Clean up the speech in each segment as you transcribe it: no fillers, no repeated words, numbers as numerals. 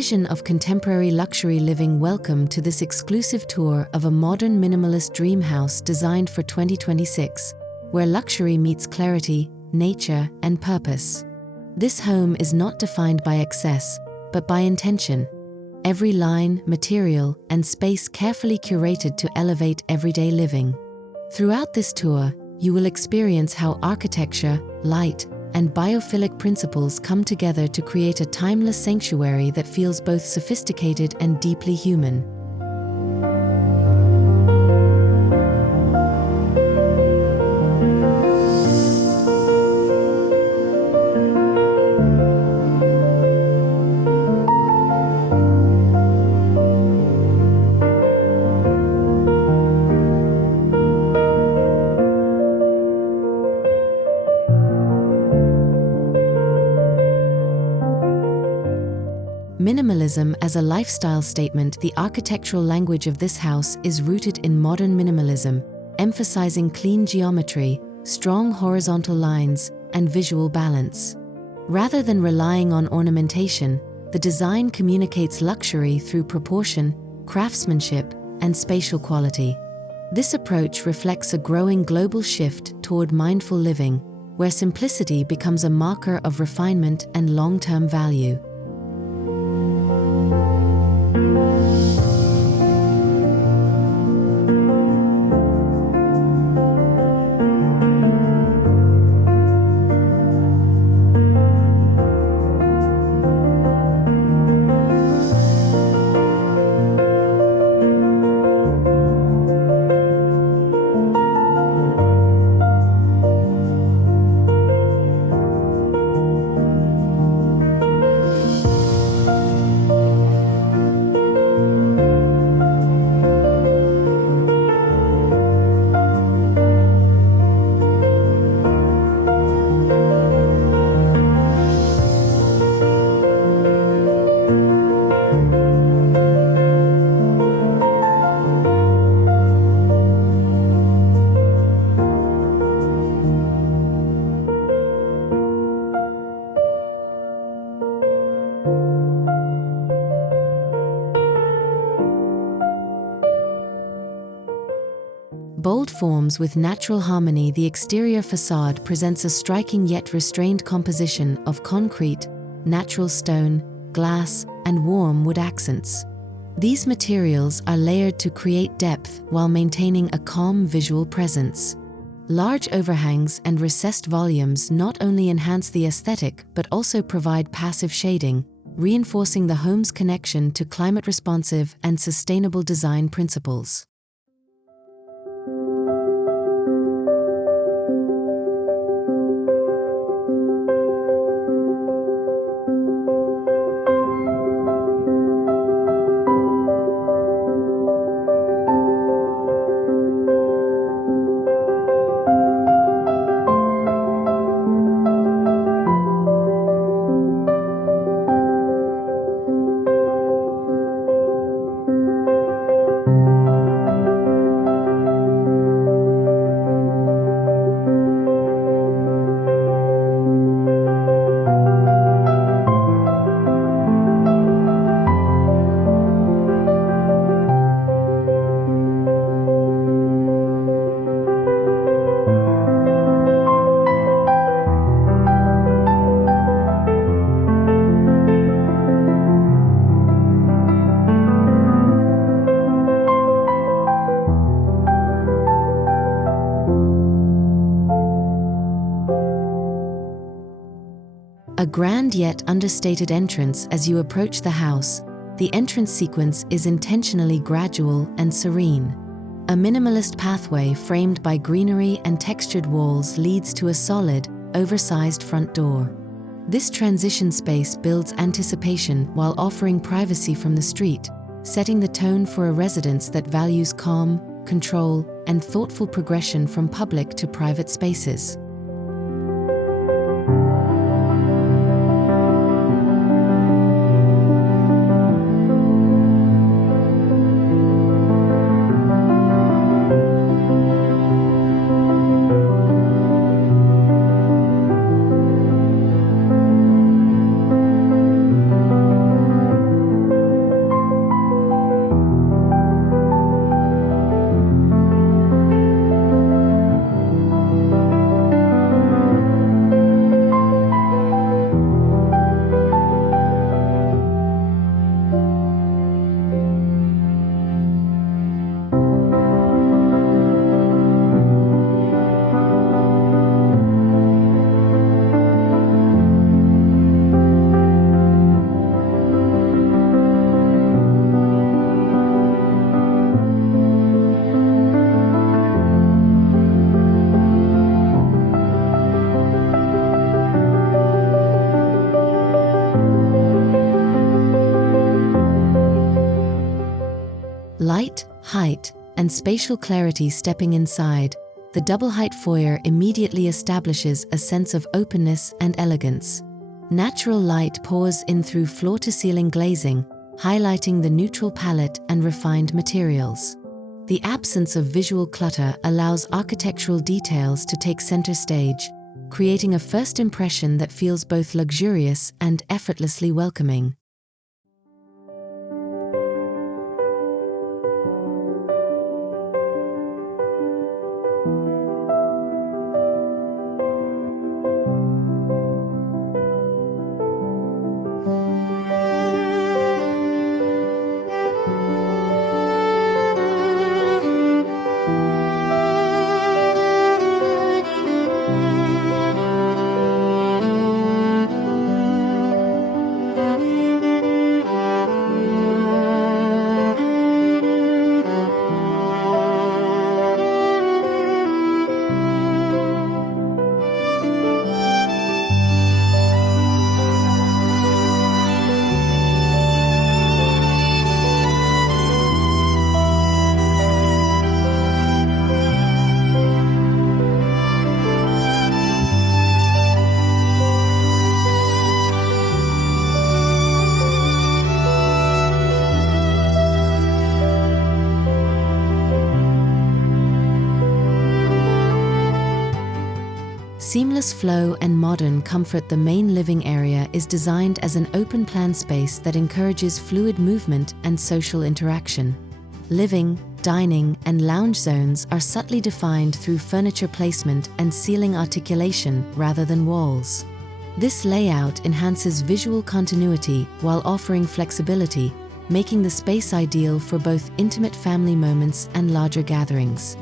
vision of contemporary luxury living. Welcome to this exclusive tour of a modern minimalist dream house designed for 2026, where luxury meets clarity, nature, and purpose. This home is not defined by excess, but by intention. Every line, material, and space carefully curated to elevate everyday living. Throughout this tour, you will experience how architecture, light, and biophilic principles come together to create a timeless sanctuary that feels both sophisticated and deeply human. Minimalism as a lifestyle statement. The architectural language of this house is rooted in modern minimalism, emphasizing clean geometry, strong horizontal lines, and visual balance. Rather than relying on ornamentation, the design communicates luxury through proportion, craftsmanship, and spatial quality. This approach reflects a growing global shift toward mindful living, where simplicity becomes a marker of refinement and long-term value. Bold forms with natural harmony. The exterior facade presents a striking yet restrained composition of concrete, natural stone, glass, and warm wood accents. These materials are layered to create depth while maintaining a calm visual presence. Large overhangs and recessed volumes not only enhance the aesthetic but also provide passive shading, reinforcing the home's connection to climate-responsive and sustainable design principles. A grand yet understated entrance. As you approach the house, the entrance sequence is intentionally gradual and serene. A minimalist pathway framed by greenery and textured walls leads to a solid, oversized front door. This transition space builds anticipation while offering privacy from the street, setting the tone for a residence that values calm, control, and thoughtful progression from public to private spaces. Light, height, and spatial clarity stepping inside, the double-height foyer immediately establishes a sense of openness and elegance. Natural light pours in through floor-to-ceiling glazing, highlighting the neutral palette and refined materials. The absence of visual clutter allows architectural details to take center stage, creating a first impression that feels both luxurious and effortlessly welcoming. Seamless flow and modern comfort. The main living area is designed as an open-plan space that encourages fluid movement and social interaction. Living, dining, and lounge zones are subtly defined through furniture placement and ceiling articulation rather than walls. This layout enhances visual continuity while offering flexibility, making the space ideal for both intimate family moments and larger gatherings.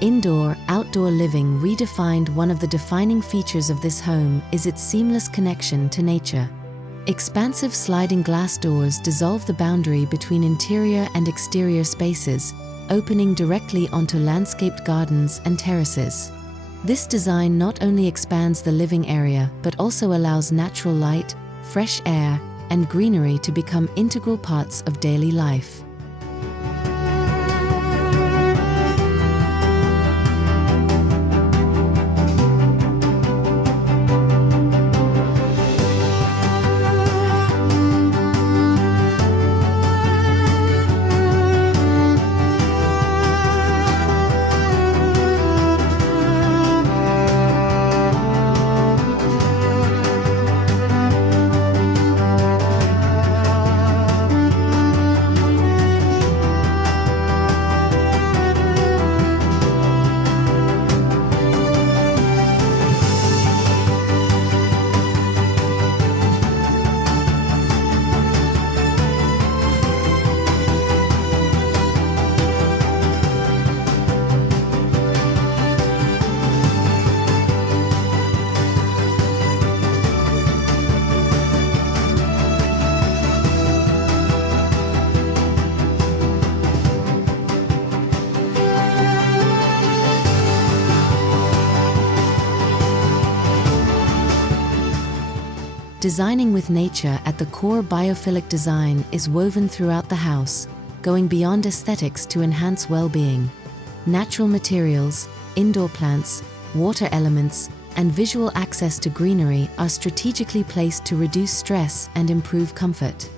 Indoor-outdoor living redefined. One of the defining features of this home is its seamless connection to nature. Expansive sliding glass doors dissolve the boundary between interior and exterior spaces, opening directly onto landscaped gardens and terraces. This design not only expands the living area but also allows natural light, fresh air, and greenery to become integral parts of daily life. Designing with nature at the core. Biophilic design is woven throughout the house, going beyond aesthetics to enhance well-being. Natural materials, indoor plants, water elements, and visual access to greenery are strategically placed to reduce stress and improve comfort.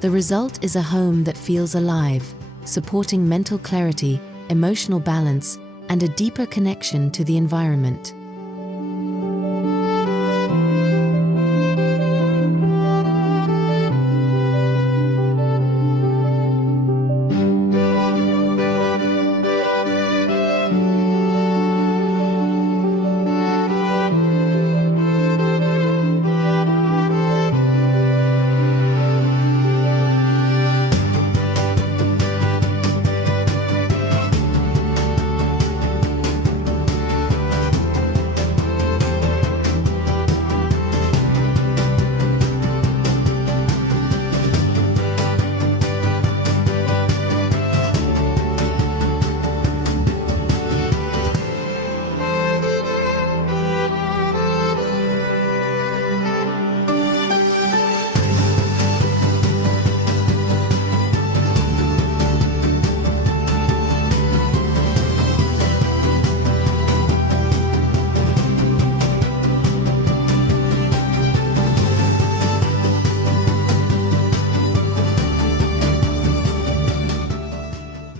The result is a home that feels alive, supporting mental clarity, emotional balance, and a deeper connection to the environment.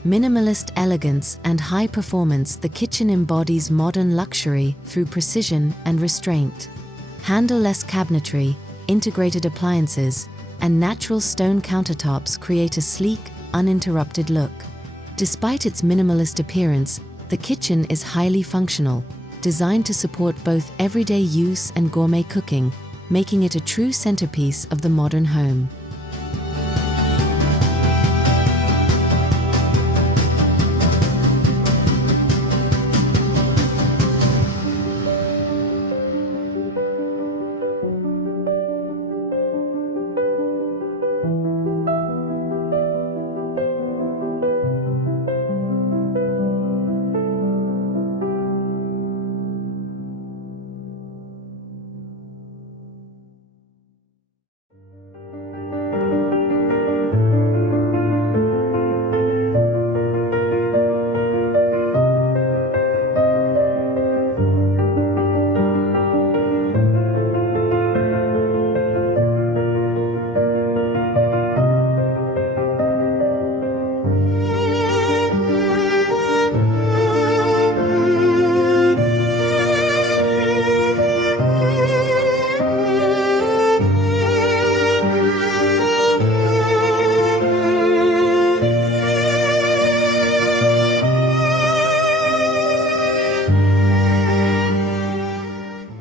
Minimalist elegance and high performance, the kitchen embodies modern luxury through precision and restraint. Handle-less cabinetry, integrated appliances, and natural stone countertops create a sleek, uninterrupted look. Despite its minimalist appearance, the kitchen is highly functional, designed to support both everyday use and gourmet cooking, making it a true centerpiece of the modern home.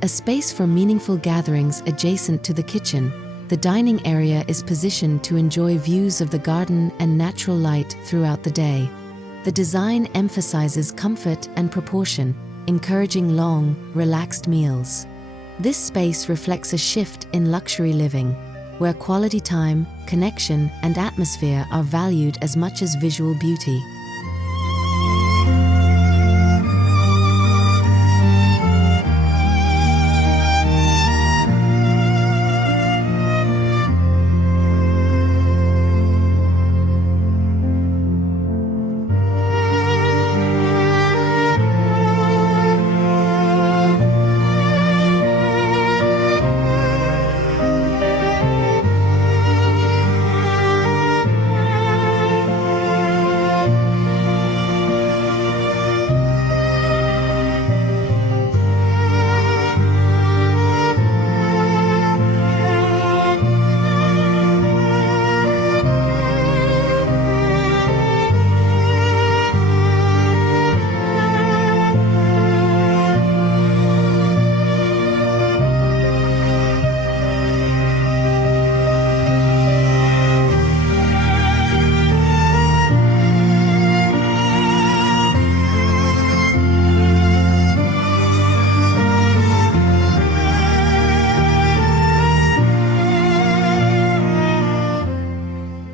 A space for meaningful gatherings adjacent to the kitchen, the dining area is positioned to enjoy views of the garden and natural light throughout the day. The design emphasizes comfort and proportion, encouraging long, relaxed meals. This space reflects a shift in luxury living, where quality time, connection, and atmosphere are valued as much as visual beauty.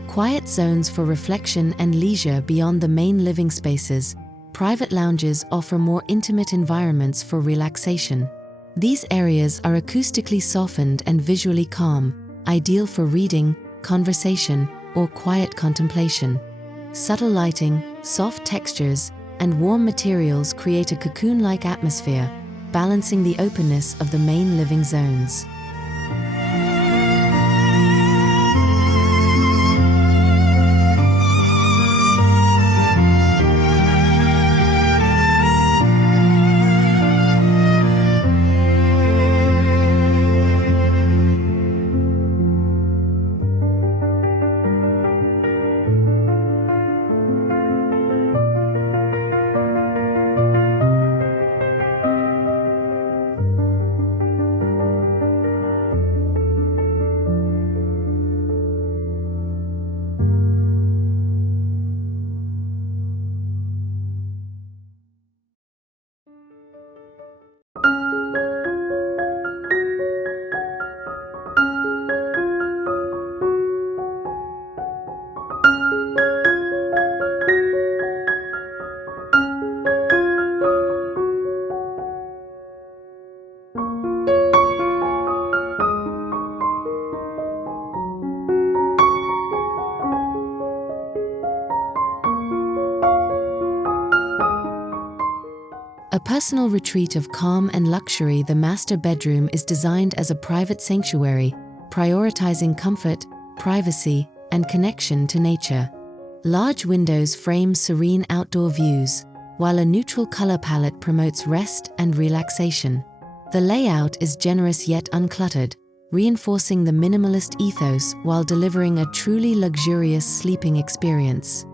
Quiet zones for reflection and leisure beyond the main living spaces, private lounges offer more intimate environments for relaxation. These areas are acoustically softened and visually calm, ideal for reading, conversation, or quiet contemplation. Subtle lighting, soft textures, and warm materials create a cocoon-like atmosphere, balancing the openness of the main living zones. A personal retreat of calm and luxury, the master bedroom is designed as a private sanctuary, prioritizing comfort, privacy, and connection to nature. Large windows frame serene outdoor views, while a neutral color palette promotes rest and relaxation. The layout is generous yet uncluttered, reinforcing the minimalist ethos while delivering a truly luxurious sleeping experience.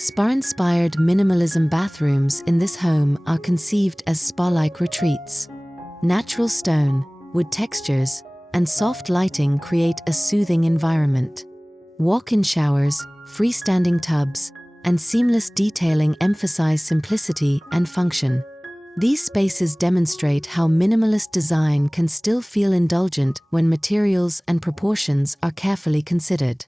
Spa-inspired minimalism bathrooms in this home are conceived as spa-like retreats. Natural stone, wood textures, and soft lighting create a soothing environment. Walk-in showers, freestanding tubs, and seamless detailing emphasize simplicity and function. These spaces demonstrate how minimalist design can still feel indulgent when materials and proportions are carefully considered.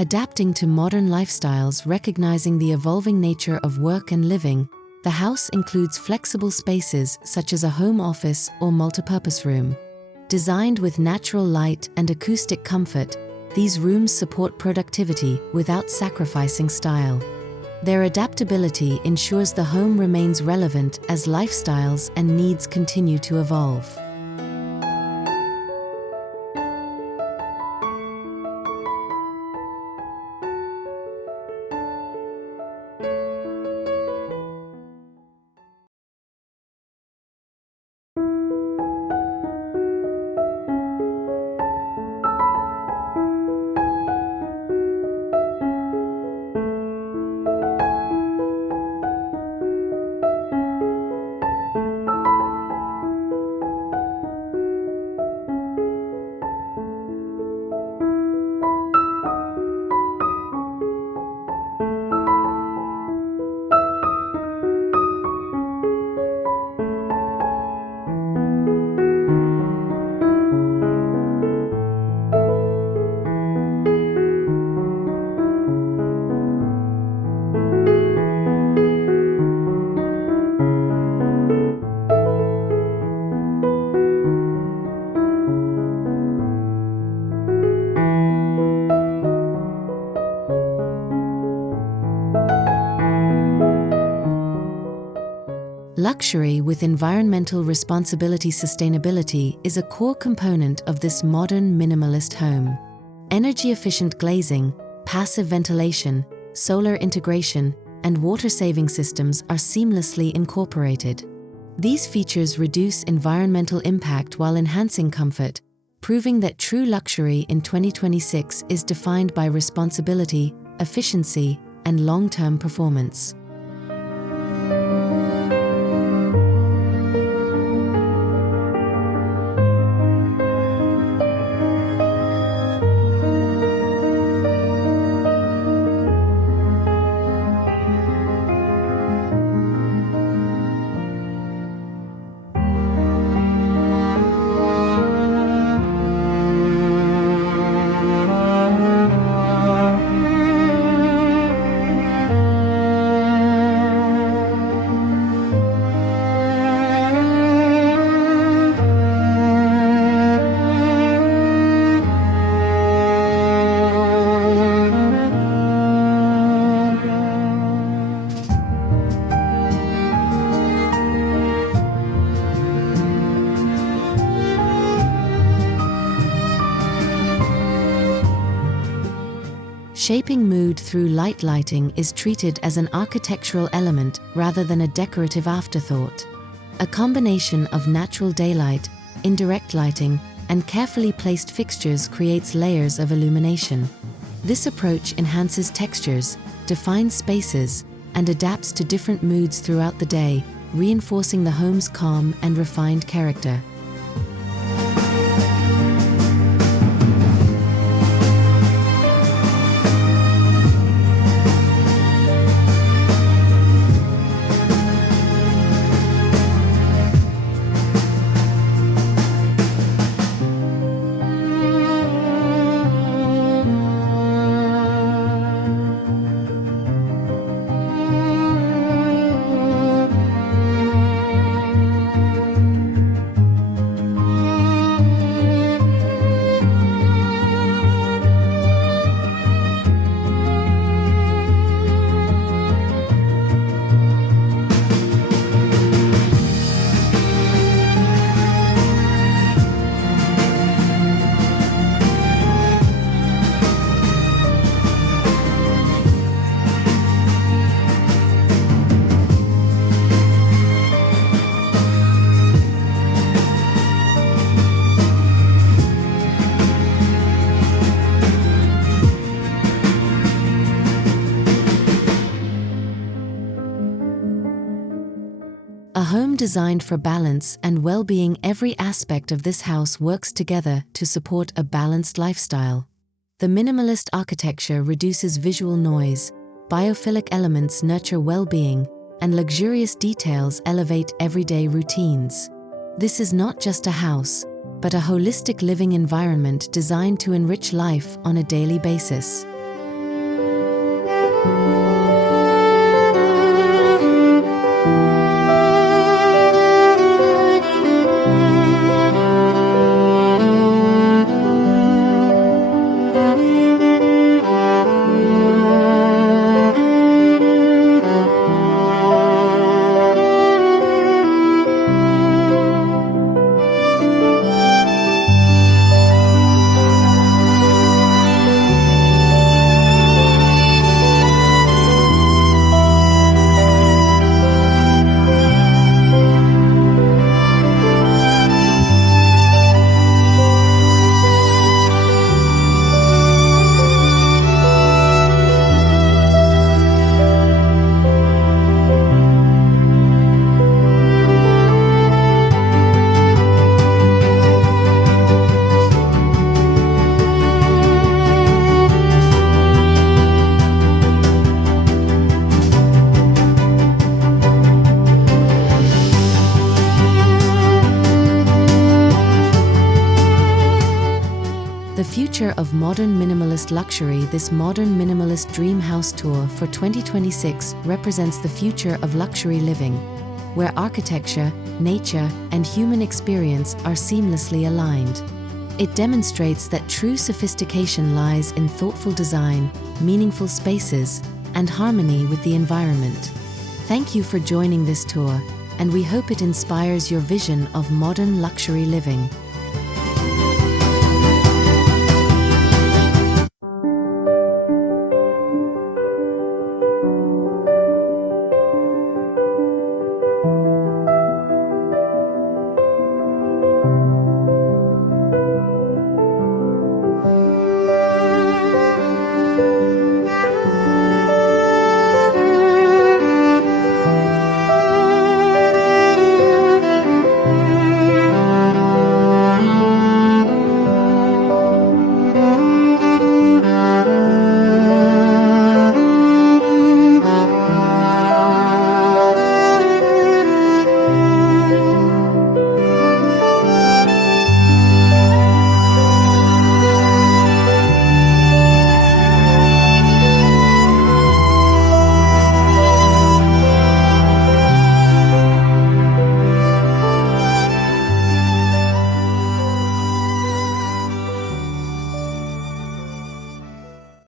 Adapting to modern lifestyles, recognizing the evolving nature of work and living, the house includes flexible spaces such as a home office or multipurpose room. Designed with natural light and acoustic comfort, these rooms support productivity without sacrificing style. Their adaptability ensures the home remains relevant as lifestyles and needs continue to evolve. Luxury with environmental responsibility sustainability is a core component of this modern minimalist home. Energy-efficient glazing, passive ventilation, solar integration, and water-saving systems are seamlessly incorporated. These features reduce environmental impact while enhancing comfort, proving that true luxury in 2026 is defined by responsibility, efficiency, and long-term performance. Shaping mood through lighting is treated as an architectural element rather than a decorative afterthought. A combination of natural daylight, indirect lighting, and carefully placed fixtures creates layers of illumination. This approach enhances textures, defines spaces, and adapts to different moods throughout the day, reinforcing the home's calm and refined character. A home designed for balance and well-being. Every aspect of this house works together to support a balanced lifestyle. The minimalist architecture reduces visual noise, biophilic elements nurture well-being, and luxurious details elevate everyday routines. This is not just a house, but a holistic living environment designed to enrich life on a daily basis. The future of modern minimalist luxury. This Modern Minimalist Dream House tour for 2026 represents the future of luxury living, where architecture, nature, and human experience are seamlessly aligned. It demonstrates that true sophistication lies in thoughtful design, meaningful spaces, and harmony with the environment. Thank you for joining this tour. and we hope it inspires your vision of modern luxury living.